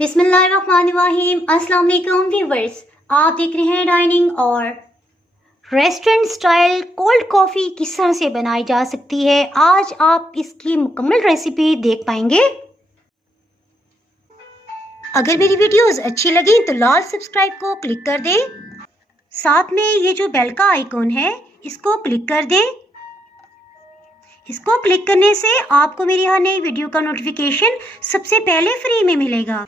बिस्मिल्लाहिर्रहमानिर्रहीम। अस्सलाम वालेकुम व्यूअर्स, आप देख रहे हैं डाइनिंग और रेस्टोरेंट स्टाइल कोल्ड कॉफ़ी किस तरह से बनाई जा सकती है। आज आप इसकी मुकम्मल रेसिपी देख पाएंगे। अगर मेरी वीडियोस अच्छी लगी तो लाल सब्सक्राइब को क्लिक कर दें। साथ में ये जो बेल का आइकॉन है इसको क्लिक कर दें। इसको क्लिक करने से आपको मेरी हर नई वीडियो का नोटिफिकेशन सबसे पहले फ्री में मिलेगा।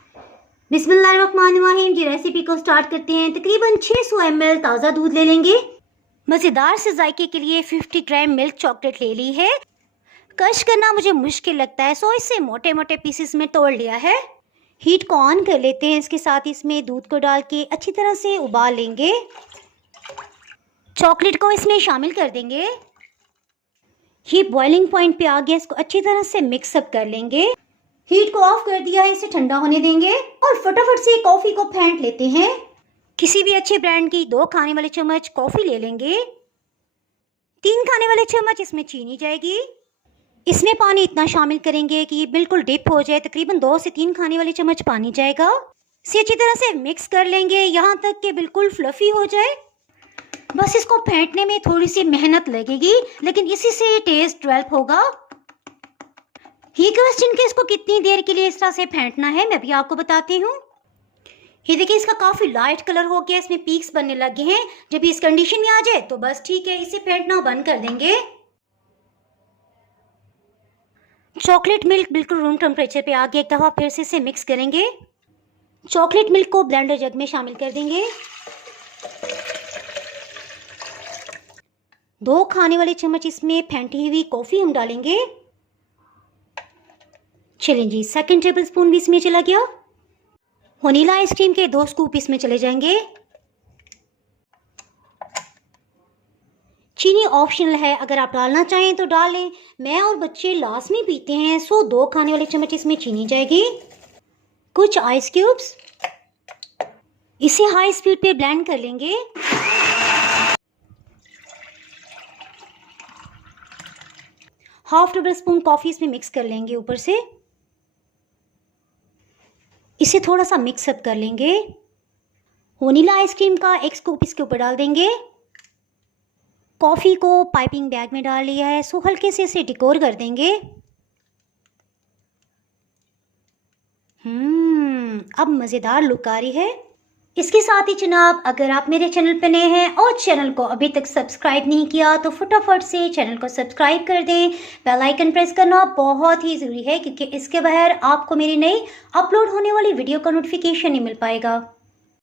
बिस्मिल्लाहिर्रहमानिर्रहीम जी, रेसिपी को स्टार्ट करते हैं। तकरीबन 600 ml ताज़ा दूध ले लेंगे। मज़ेदार से जायके के लिए 50 ग्राम मिल्क चॉकलेट ले ली है। क्रश करना मुझे मुश्किल लगता है, सो इसे मोटे मोटे पीसेस में तोड़ लिया है। हीट को ऑन कर लेते हैं। इसके साथ इसमें दूध को डाल के अच्छी तरह से उबाल लेंगे। चॉकलेट को इसमें शामिल कर देंगे। ये बॉइलिंग पॉइंट पे आ गया, इसको अच्छी तरह से मिक्सअप कर लेंगे। हीट को ऑफ कर दिया है, इसे ठंडा होने देंगे और फटाफट से कॉफ़ी को फेंट लेते हैं। किसी भी अच्छे ब्रांड की 2 खाने वाले चम्मच कॉफ़ी ले लेंगे। 3 खाने वाले चम्मच इसमें चीनी जाएगी। इसमें पानी इतना शामिल करेंगे कि ये बिल्कुल डिप हो जाए। तकरीबन 2 से 3 खाने वाले चम्मच पानी जाएगा। इसे अच्छी तरह से मिक्स कर लेंगे यहाँ तक कि बिल्कुल फ्लफी हो जाए। बस इसको फेंटने में थोड़ी सी मेहनत लगेगी, लेकिन इसी से टेस्ट डेवलप होगा। ये क्वेश्चन कि इसको कितनी देर के लिए इस तरह से फेंटना है, मैं भी आपको बताती हूँ। ये देखिए, इसका काफ़ी लाइट कलर हो गया, इसमें पीक्स बनने लगे हैं। जब इस कंडीशन में आ जाए तो बस ठीक है, इसे फेंटना बंद कर देंगे। चॉकलेट मिल्क बिल्कुल रूम टेम्परेचर पे आ गया। एक दफ़ा फिर से इसे मिक्स करेंगे। चॉकलेट मिल्क को ब्लेंडर जग में शामिल कर देंगे। 2 खाने वाले चम्मच इसमें फेंटी हुई कॉफ़ी हम डालेंगे। चलें जी, 2 टेबल स्पून भी इसमें चला गया। वनीला आइसक्रीम के 2 स्कूप इसमें चले जाएंगे। चीनी ऑप्शनल है, अगर आप डालना चाहें तो डालें। मैं और बच्चे लाजमी पीते हैं, सो 2 खाने वाले चम्मच इसमें चीनी जाएगी। कुछ आइस क्यूब्स, इसे हाई स्पीड पे ब्लेंड कर लेंगे। हाफ टेबल स्पून कॉफ़ी इसमें मिक्स कर लेंगे ऊपर से। इसे थोड़ा सा मिक्सअप कर लेंगे। वनीला आइसक्रीम का 1 स्कूप इसके ऊपर डाल देंगे। कॉफ़ी को पाइपिंग बैग में डाल लिया है, सो हल्के से इसे डेकोर कर देंगे। अब मज़ेदार लुक आ रही है। इसके साथ ही जनाब, अगर आप मेरे चैनल पर नए हैं और चैनल को अभी तक सब्सक्राइब नहीं किया तो फटाफट से चैनल को सब्सक्राइब कर दें। बेल आइकन प्रेस करना बहुत ही ज़रूरी है, क्योंकि इसके बगैर आपको मेरी नई अपलोड होने वाली वीडियो का नोटिफिकेशन नहीं मिल पाएगा।